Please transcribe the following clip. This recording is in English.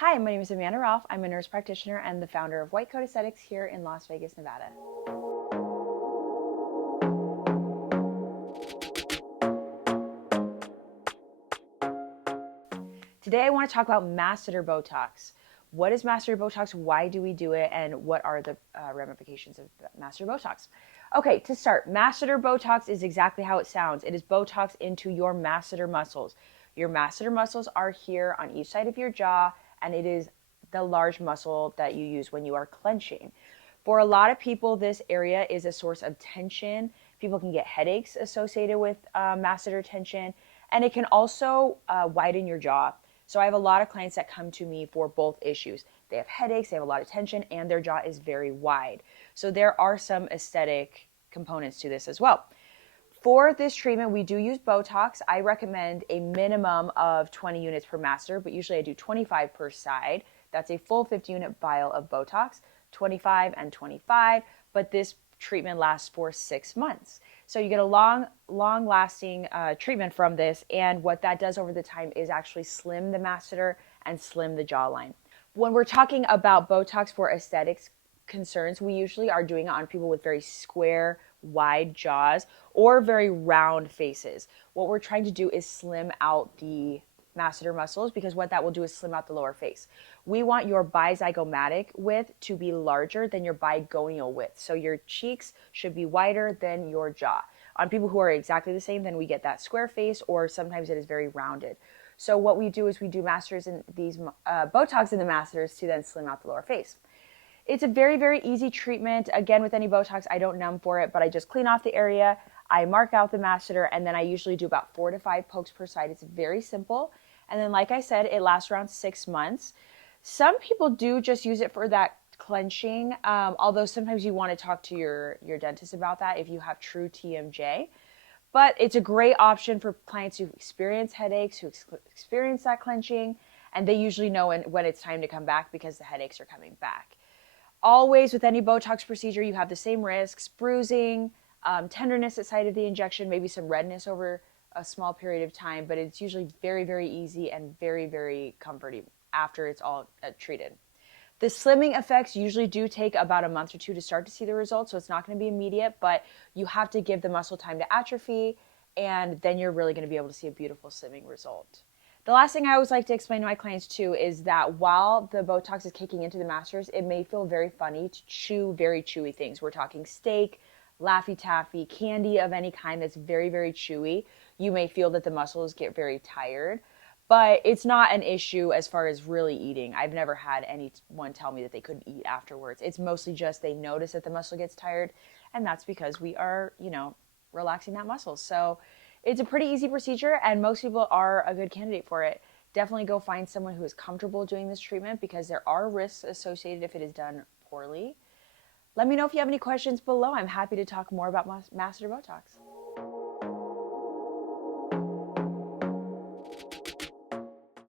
Hi, my name is Amanda Rolfe. I'm a nurse practitioner and the founder of White Coat Aesthetics here in Las Vegas, Nevada. Today I want to talk about Masseter Botox. What is Masseter Botox? Why do we do it? And what are the ramifications of Masseter Botox? Okay, to start, Masseter Botox is exactly how it sounds. It is Botox into your masseter muscles. Your masseter muscles are here on each side of your jaw, and it is the large muscle that you use when you are clenching. For a lot of people, this area is a source of tension. People can get headaches associated with masseter tension, and it can also widen your jaw. So I have a lot of clients that come to me for both issues. They have headaches, they have a lot of tension, and their jaw is very wide. So there are some aesthetic components to this as well. For this treatment, we do use Botox. I recommend a minimum of 20 units per masseter, but usually I do 25 per side. That's a full 50-unit vial of Botox, 25 and 25, but this treatment lasts for 6 months. So you get a long-lasting treatment from this, and what that does over the time is actually slim the masseter and slim the jawline. When we're talking about Botox for aesthetics concerns, we usually are doing it on people with very square, wide jaws or very round faces. What we're trying to do is slim out the masseter muscles, because what that will do is slim out the lower face. We want your bizygomatic width to be larger than your bigonial width. So your cheeks should be wider than your jaw. On people who are exactly the same, then we get that square face, or sometimes it is very rounded. So what we do is we do masseters in these Botox in the masseters to then slim out the lower face. It's a very, very easy treatment. Again, with any Botox, I don't numb for it, but I just clean off the area. I mark out the masseter, and then I usually do about 4 to 5 pokes per side. It's very simple. And then, like I said, it lasts around 6 months. Some people do just use it for that clenching, although sometimes you want to talk to your dentist about that if you have true TMJ. But it's a great option for clients who experience headaches, who experience that clenching, and they usually know when it's time to come back because the headaches are coming back. Always with any Botox procedure, you have the same risks: bruising, tenderness at site of the injection, maybe some redness over a small period of time, but it's usually very, very easy and very, very comforting after it's all treated. The slimming effects usually do take about a month or two to start to see the results, so it's not going to be immediate, but you have to give the muscle time to atrophy, and then you're really going to be able to see a beautiful slimming result. The last thing I always like to explain to my clients too is that while the Botox is kicking into the masseters, it may feel very funny to chew very chewy things. We're talking steak, Laffy Taffy, candy of any kind that's very, very chewy. You may feel that the muscles get very tired, but it's not an issue as far as really eating. I've never had anyone tell me that they couldn't eat afterwards. It's mostly just they notice that the muscle gets tired, and that's because we are, relaxing that muscle. So it's a pretty easy procedure, and most people are a good candidate for it. Definitely go find someone who is comfortable doing this treatment, because there are risks associated if it is done poorly. Let me know if you have any questions below. I'm happy to talk more about Masseter Botox.